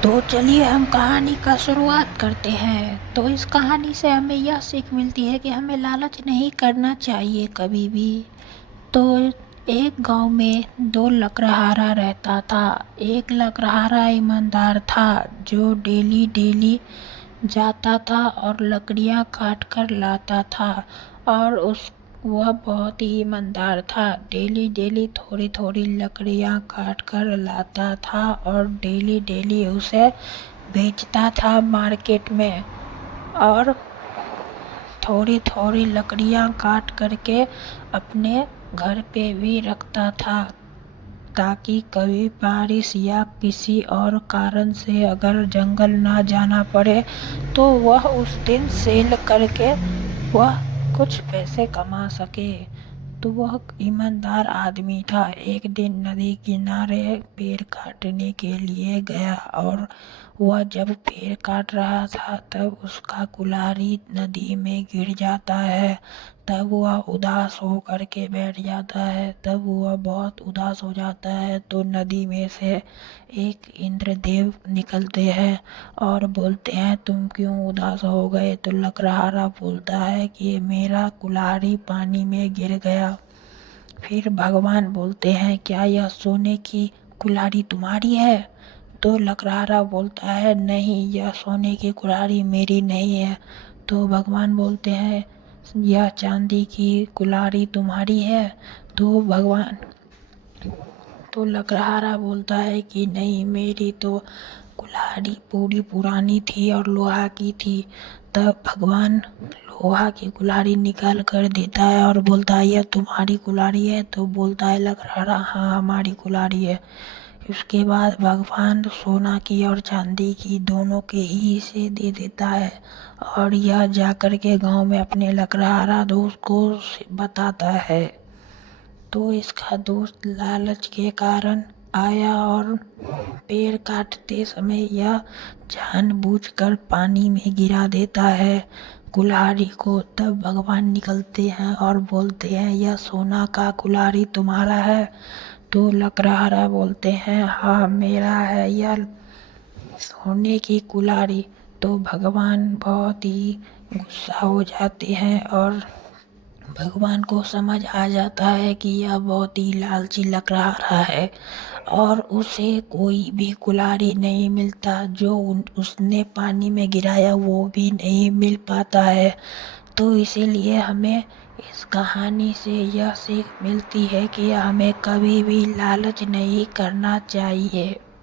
तो चलिए हम कहानी का शुरुआत करते हैं। तो इस कहानी से हमें यह सीख मिलती है कि हमें लालच नहीं करना चाहिए कभी भी। तो एक गांव में दो लकड़हारा रहता था। एक लकड़हारा ईमानदार था जो डेली डेली जाता था और लकड़ियां काट कर लाता था। और उस वह बहुत ही ईमानदार था। डेली डेली थोड़ी थोड़ी लकड़ियां काट कर लाता था और डेली डेली उसे बेचता था मार्केट में। और थोड़ी थोड़ी लकड़ियां काट करके अपने घर पे भी रखता था, ताकि कभी बारिश या किसी और कारण से अगर जंगल ना जाना पड़े तो वह उस दिन सेल करके वह कुछ पैसे कमा सके। तो वह ईमानदार आदमी था। एक दिन नदी किनारे पेड़ काटने के लिए गया और वह जब पेड़ काट रहा था तब उसका कुल्हाड़ी नदी में गिर जाता है। तब वह उदास हो करके बैठ जाता है। तब वह बहुत उदास हो जाता है तो नदी में से एक इंद्रदेव निकलते हैं और बोलते हैं, तुम क्यों उदास हो गए? तो लकड़हारा बोलता है कि मेरा कुल्हाड़ी पानी में गिर गया। फिर भगवान बोलते हैं, क्या यह सोने की कुल्हाड़ी तुम्हारी है? तो लकड़हारा बोलता है, नहीं, यह सोने की कुल्हाड़ी मेरी नहीं है। तो भगवान बोलते हैं, यह चांदी की कुल्हाड़ी तुम्हारी है? तो भगवान तो लकड़हारा बोलता है कि नहीं, मेरी तो कुल्हाड़ी पूरी पुरानी थी और लोहा की थी। तब भगवान लोहा की कुल्हाड़ी निकाल कर देता है और बोलता है, यह तुम्हारी कुल्हाड़ी है? तो बोलता है लकड़हारा, हाँ हमारी कुल्हाड़ी है। उसके बाद भगवान सोना की और चांदी की दोनों के ही हिस्से दे देता है। और यह जाकर के गांव में अपने लकड़हारा दोस्त को बताता है। तो इसका दोस्त लालच के कारण आया और पेड़ काटते समय यह जानबूझकर पानी में गिरा देता है कुल्हाड़ी को। तब भगवान निकलते हैं और बोलते हैं, यह सोना का कुल्हाड़ी तुम्हारा है? तो लकड़हारा बोलते हैं, हाँ मेरा है यह सोने की कुल्हाड़ी। तो भगवान बहुत ही गुस्सा हो जाते हैं और भगवान को समझ आ जाता है कि यह बहुत ही लालची लकड़हारा है और उसे कोई भी कुल्हाड़ी नहीं मिलता। जो उसने पानी में गिराया वो भी नहीं मिल पाता है। तो इसीलिए हमें इस कहानी से यह सीख मिलती है कि हमें कभी भी लालच नहीं करना चाहिए।